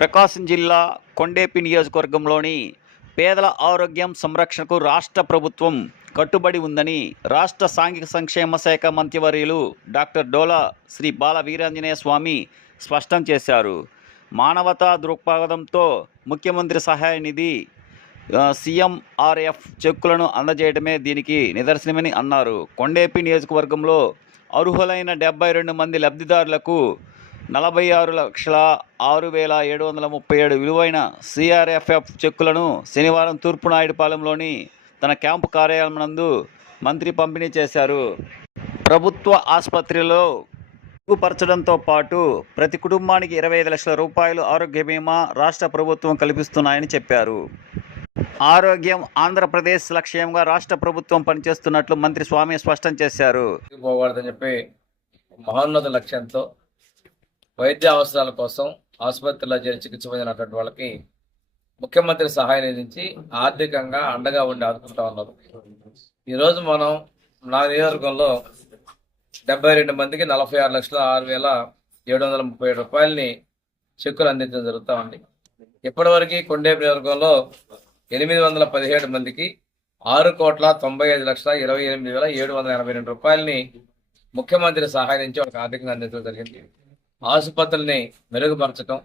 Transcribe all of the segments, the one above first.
ప్రకాశం జిల్లా కొండేపి నియోజకవర్గంలోని పేదల ఆరోగ్యం సంరక్షణకు రాష్ట్ర ప్రభుత్వం కట్టుబడి ఉందని రాష్ట్ర సాంఘిక సంక్షేమ శాఖ మంత్రివర్యులు డాక్టర్ డోలా శ్రీ బాల వీరాంజనేయ స్వామి స్పష్టం చేశారు. మానవతా దృక్పథంతో ముఖ్యమంత్రి సహాయ నిధి సీఎంఆర్ఎఫ్ చెక్కులను అందజేయడమే దీనికి నిదర్శనమని అన్నారు. కొండేపి నియోజకవర్గంలో అర్హులైన డెబ్బై రెండు మంది లబ్ధిదారులకు నలభై ఆరు లక్షల ఆరు వేల ఏడు వందల ముప్పై ఏడు విలువైన సిఆర్ఎఫ్ఎఫ్ చెక్కులను శనివారం తూర్పునాయుడుపాలెంలోని తన క్యాంపు కార్యాలయం నందు మంత్రి పంపిణీ చేశారు. ప్రభుత్వ ఆసుపత్రిలో మెరుగుపరచడంతో పాటు ప్రతి కుటుంబానికి ఇరవై ఐదు లక్షల రూపాయలు ఆరోగ్య బీమా రాష్ట్ర ప్రభుత్వం కల్పిస్తున్నాయని చెప్పారు. ఆరోగ్యం ఆంధ్రప్రదేశ్ లక్ష్యంగా రాష్ట్ర ప్రభుత్వం పనిచేస్తున్నట్లు మంత్రి స్వామి స్పష్టం చేశారు. చెప్పి మహోన్నత లక్ష్యంతో వైద్య అవసరాల కోసం ఆసుపత్రిలో చేరి చికిత్స పొందినటువంటి వాళ్ళకి ముఖ్యమంత్రి సహాయం నుంచి ఆర్థికంగా అండగా ఉండి ఆదుకుంటా ఉన్నారు. ఈరోజు మనం నా నియోజకవర్గంలో డెబ్బై రెండు మందికి నలభై ఆరు లక్షల ఆరు వేల ఏడు వందల ముప్పై ఏడు రూపాయలని చెక్కులు అందించడం జరుగుతూ ఉంది. ఇప్పటివరకు కొండేపు నియోజకవర్గంలో ఎనిమిది వందల పదిహేడు మందికి ఆరు కోట్ల తొంభై ఐదు లక్షల ఇరవై ఎనిమిది వేల ఏడు వందల ఎనభై రెండు రూపాయలని ముఖ్యమంత్రి సహాయం నుంచి వాళ్ళకి ఆర్థికంగా అందించడం జరిగింది. ఆసుపత్రుల్ని మెరుగుపరచడం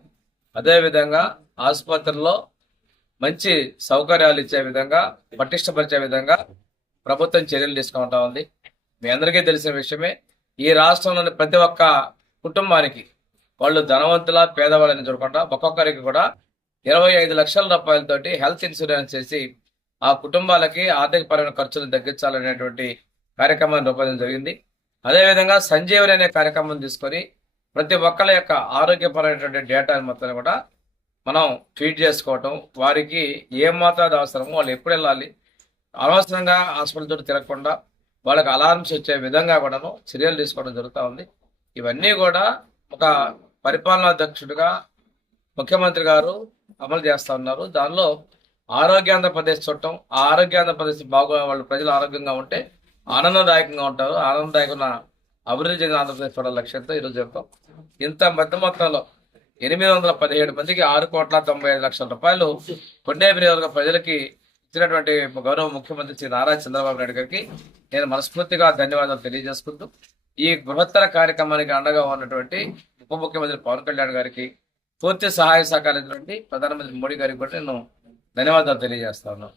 అదేవిధంగా ఆసుపత్రుల్లో మంచి సౌకర్యాలు ఇచ్చే విధంగా పటిష్టపరిచే విధంగా ప్రభుత్వం చర్యలు తీసుకుంటా ఉంది. మీ అందరికీ తెలిసిన విషయమే ఈ రాష్ట్రంలోని ప్రతి ఒక్క కుటుంబానికి వాళ్ళు ధనవంతుల పేదవాళ్ళని చూడకుండా ఒక్కొక్కరికి కూడా ఇరవై ఐదు లక్షల రూపాయలతోటి హెల్త్ ఇన్సూరెన్స్ చేసి ఆ కుటుంబాలకి ఆర్థికపరమైన ఖర్చులు తగ్గించాలనేటువంటి కార్యక్రమాన్ని రూపొందించడం జరిగింది. అదేవిధంగా సంజీవని అనే కార్యక్రమం తీసుకొని ప్రతి ఒక్కరి యొక్క ఆరోగ్యపరమైనటువంటి డేటాని మొత్తం కూడా మనం ఫీడ్ చేసుకోవటం వారికి ఏ మాత్రం అవసరమో వాళ్ళు ఎప్పుడు వెళ్ళాలి అనవసరంగా హాస్పిటల్ తిరగకుండా వాళ్ళకి అలారమ్స్ వచ్చే విధంగా కూడాను చర్యలు తీసుకోవడం జరుగుతూ ఉంది. ఇవన్నీ కూడా ఒక పరిపాలనా అధ్యక్షుడిగా ముఖ్యమంత్రి గారు అమలు చేస్తూ ఉన్నారు. దానిలో ఆరోగ్యాంధ్రప్రదేశ్ చూడటం ఆ ఆరోగ్యాంధ్రప్రదేశ్ బాగా వాళ్ళు ప్రజలు ఆరోగ్యంగా ఉంటే ఆనందదాయకంగా ఉంటారు. ఆనందదాయకమైన అభివృద్ధి చెందిన ఆంధ్రప్రదేశ్ చూడాలి లక్ష్యంతో ఈరోజు చెప్తాం. ఇంత పెద్ద మొత్తంలో ఎనిమిది వందల పదిహేడు మందికి ఆరు కోట్ల తొంభై ఐదు లక్షల రూపాయలు కొండేపి నియోజక ప్రజలకి ఇచ్చినటువంటి గౌరవ ముఖ్యమంత్రి శ్రీ నారా చంద్రబాబు నాయుడు గారికి నేను మనస్ఫూర్తిగా ధన్యవాదాలు తెలియజేసుకుంటూ ఈ బృహత్తర కార్యక్రమానికి అండగా ఉన్నటువంటి ఉప ముఖ్యమంత్రి పవన్ కళ్యాణ్ గారికి పూర్తి సహాయ సహకారం ప్రధానమంత్రి మోడీ గారికి కూడా నేను ధన్యవాదాలు తెలియజేస్తాను